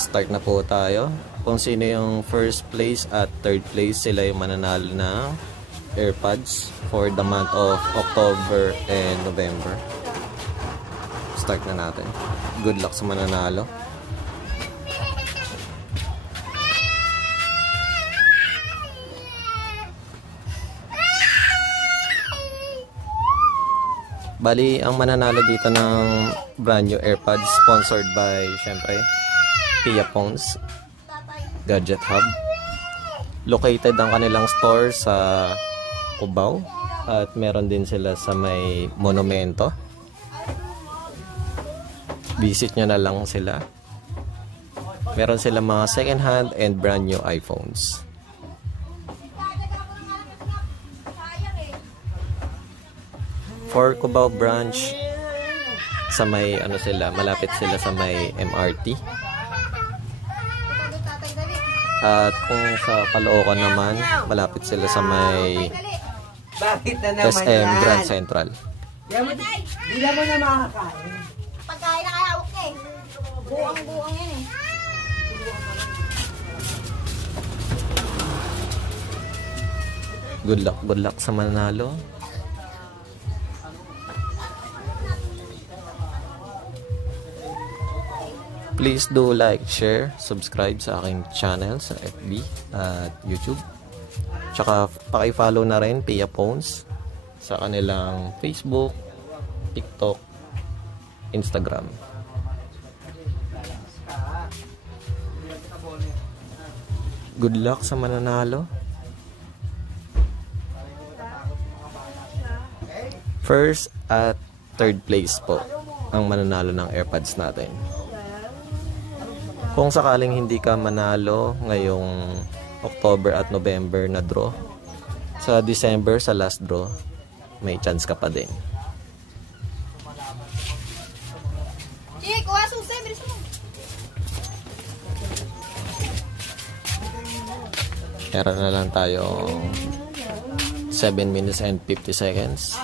Start na po tayo. Kung sino yung first place at third place, sila yung mananalo ng AirPods for the month of October and November. Start na natin. Good luck sa mananalo. Bali, ang mananalo dito ng brand new AirPods sponsored by, syempre, Pia Phones Gadget Hub. Located ang kanilang store sa Cubao at meron din sila sa may Monumento. Visit nyo na lang sila. Meron sila mga second hand and brand new iPhones. For Cubao branch, sa may ano sila, malapit sila sa may MRT. At kung sa Caloocan naman, malapit sila sa may SM Grand Central. Hindi mo na makakain. Pagkain na kaya okay. Buang-buang yan eh. Good luck sa mananalo. Please do like, share, subscribe sa aking channel sa FB at YouTube. Tsaka paki-follow na rin Pia Phones sa kanilang Facebook, TikTok, Instagram. Good luck sa mananalo. First at third place po ang mananalo ng AirPods natin. Kung sakaling hindi ka manalo ngayong October at November na draw, sa December sa last draw, may chance ka pa din. Sige, kuha susi, bilis mo. Meron na lang tayo 7 minutes and 50 seconds.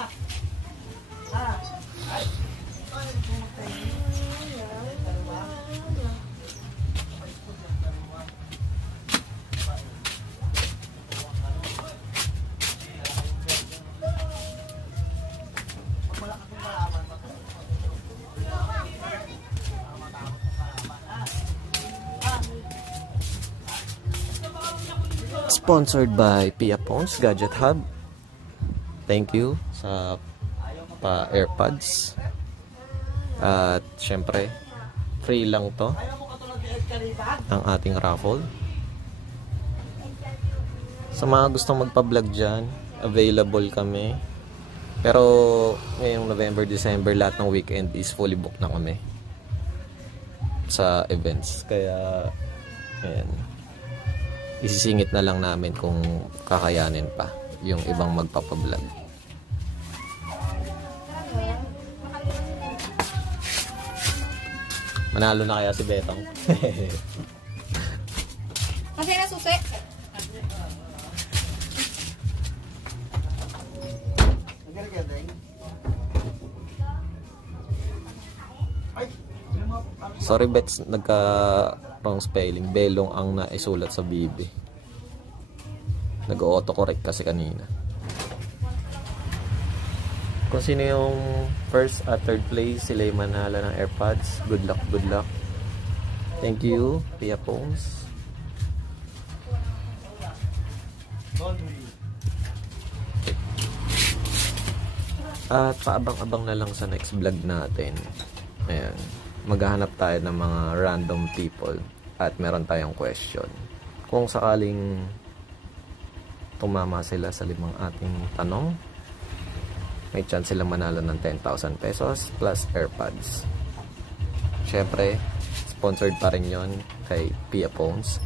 Sponsored by Pia Phones Gadget Hub. Thank you sa AirPods. At syempre, free lang to ang ating raffle. Sa mga gustong magpa-vlog dyan, available kami. Pero ngayong November, December, lahat ng weekend is fully booked na kami sa events. Kaya ayan, isisingit na lang namin kung kakayanin pa yung ibang magpapablog. Manalo na kaya si Betong? Kasi na susi. Sorry Bets, nagka wrong spelling. Belong ang naisulat sa bibi. Nag-auto-correct kasi kanina. Kung sino yung first at third place, sila yung manalo ng AirPods. Good luck, good luck. Thank you, Pia Phones. At paabang-abang na lang sa next vlog natin. Ayan, maghahanap tayo ng mga random people at meron tayong question. Kung sakaling tumama sila sa 5 ating tanong, may chance silang manalo ng 10,000 pesos plus AirPods. Syempre, sponsored pa rin yon kay Pia Phones.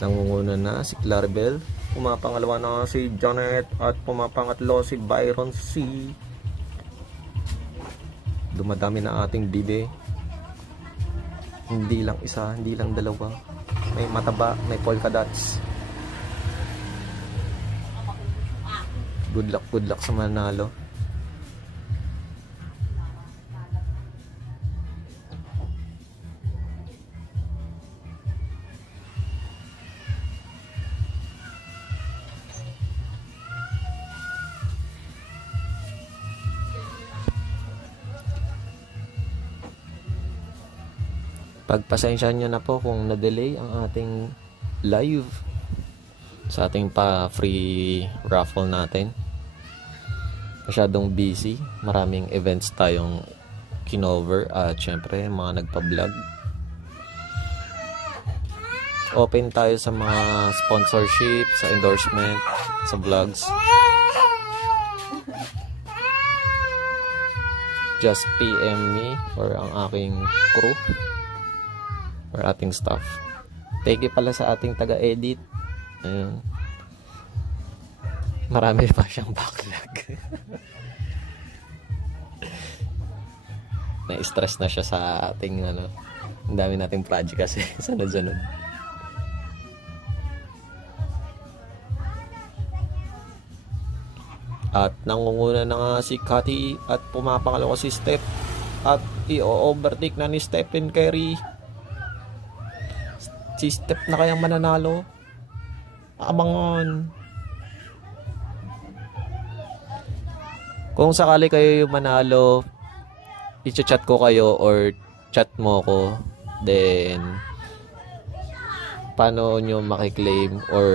Nangunguna na si Claribel, pumapangalawa na si Janet, at pumapangatlo si Byron C. Dumadami na ating bibe. Hindi lang isa, hindi lang dalawa. May mataba, may polka dots. Good luck sa manalo. Pagpasensyahan nyo na po kung na-delay ang ating live sa ating pa free raffle natin. Masyadong busy, maraming events tayong kinover at syempre mga nagpa-vlog. Open tayo sa mga sponsorship, sa endorsement, sa vlogs. Just PM me or ang aking crew or ating staff. Thank you pala sa ating taga-edit. Ayun. Marami pa siyang backlog. Na-stress na siya sa ating ang dami nating project kasi sunod-sunod. At nangunguna na nga si Cathy at pumapangalo ko si Steph at i-overtake na ni Stephen Curry. Si Steph na kayang mananalo. Abangan. Kung sakali kayo yung manalo, i-chat ko kayo or chat mo ko. Then paano nyo makiklaim or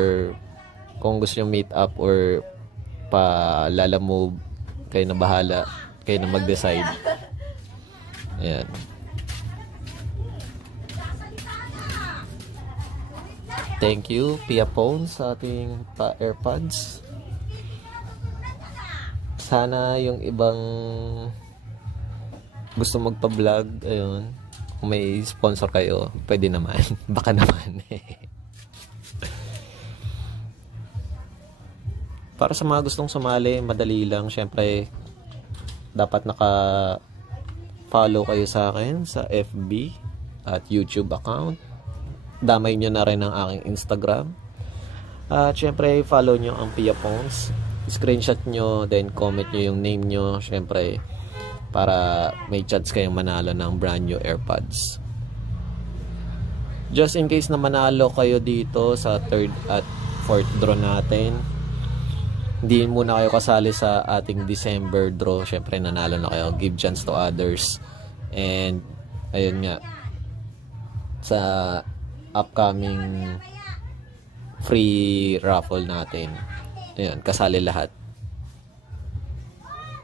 kung gusto nyo meet up or pa-lalamove, kayo na bahala, kayo na mag-decide. Ayan. Thank you Pia Phone sa ating pa-AirPods. Sana yung ibang gusto magpa-vlog, ayun, kung may sponsor kayo, pwede naman. Baka naman. Para sa mga gustong sumali, madali lang. Syempre, dapat naka-follow kayo sa akin sa FB at YouTube account. Damay nyo na rin ang aking Instagram. At syempre, follow nyo ang Pia Phones. Screenshot nyo, then comment nyo yung name nyo. Syempre, para may chance kayong manalo ng brand new AirPods. Just in case na manalo kayo dito sa 3rd at 4th draw natin, hindi muna kayo kasali sa ating December draw. Syempre, nanalo na kayo. Give chance to others. And, ayun nga, sa upcoming free raffle natin, ayun, kasali lahat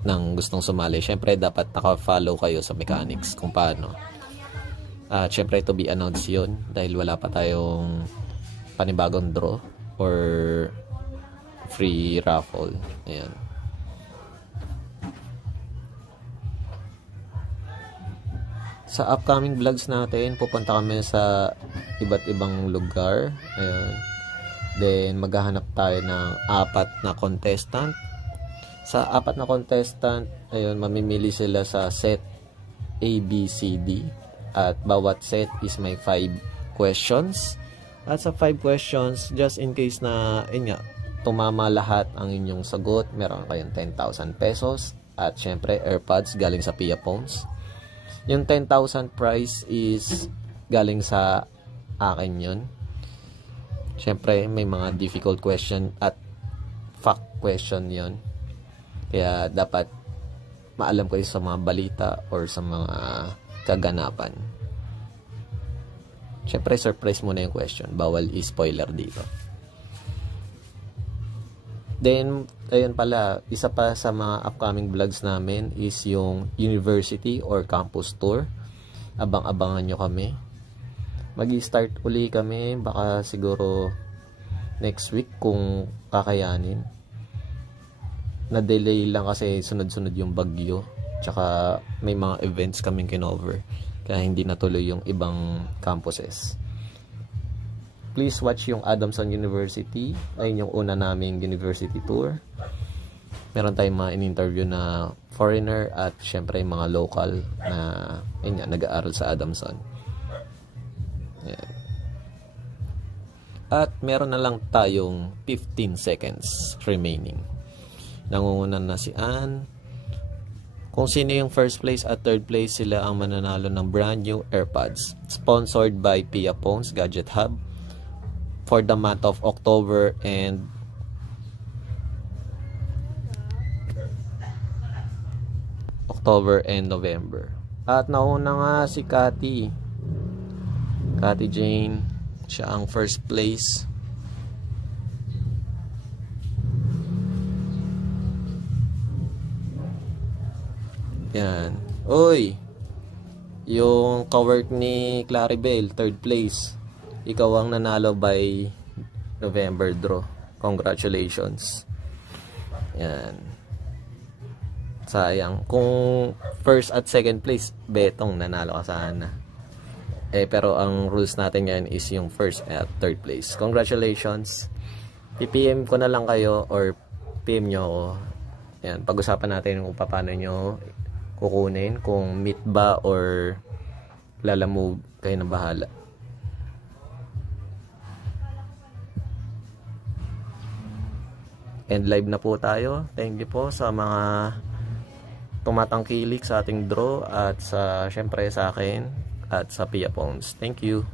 ng gustong sumali. Syempre dapat naka-follow kayo sa mechanics kung paano. At syempre to be announced yun dahil wala pa tayong panibagong draw or free raffle. Ayun. Sa upcoming vlogs natin, pupunta kami sa iba't ibang lugar. Ayun. Then, maghahanap tayo ng 4 na contestant. Sa 4 na contestant, ayun, mamimili sila sa set A, B, C, D. At bawat set is may 5 questions. At sa 5 questions, just in case na, ayun nga, tumama lahat ang inyong sagot, meron kayong 10,000 pesos. At syempre, AirPods galing sa Pia Phones. Yung 10,000 prize is galing sa akin yun. Syempre, may mga difficult question at fact question yun. Kaya dapat maalam kayo sa mga balita or sa mga kaganapan. Syempre, surprise muna yung question. Bawal i-spoiler dito. Then, ayun pala, isa pa sa mga upcoming vlogs namin is yung university or campus tour. Abang-abangan nyo kami. Mag-i-start uli kami, baka siguro next week kung kakayanin. Na-delay lang kasi sunod-sunod yung bagyo. Tsaka may mga events kaming kinover. Kaya hindi natuloy yung ibang campuses. Please watch yung Adamson University. Ayun yung una naming university tour. Meron tayong mga in-interview na foreigner at syempre mga local na nag-aaral sa Adamson. Ayan. At meron na lang tayong 15 seconds remaining. Nangungunan na si Ann. Kung sino yung first place at third place, sila ang mananalo ng brand new AirPods. Sponsored by Pia Phones Gadget Hub for the month of October and November. At nauna nga si Cathy Jane. Siya ang first place. Yan. Uy! Yung kawork ni Claribel, third place. Ikaw ang nanalo by November draw. Congratulations. Yan. Sayang. Kung first at second place, betong nanalo ka sana. Pero ang rules natin ngayon is yung first at third place. Congratulations. PM ko na lang kayo or PM nyo ako. Yan. Pag-usapan natin kung paano nyo kukunin. Kung meet ba or lalamove, kayo na bahala. And live na po tayo. Thank you po sa mga tumatangkilik sa ating draw at sa syempre sa akin at sa Pia Phones. Thank you.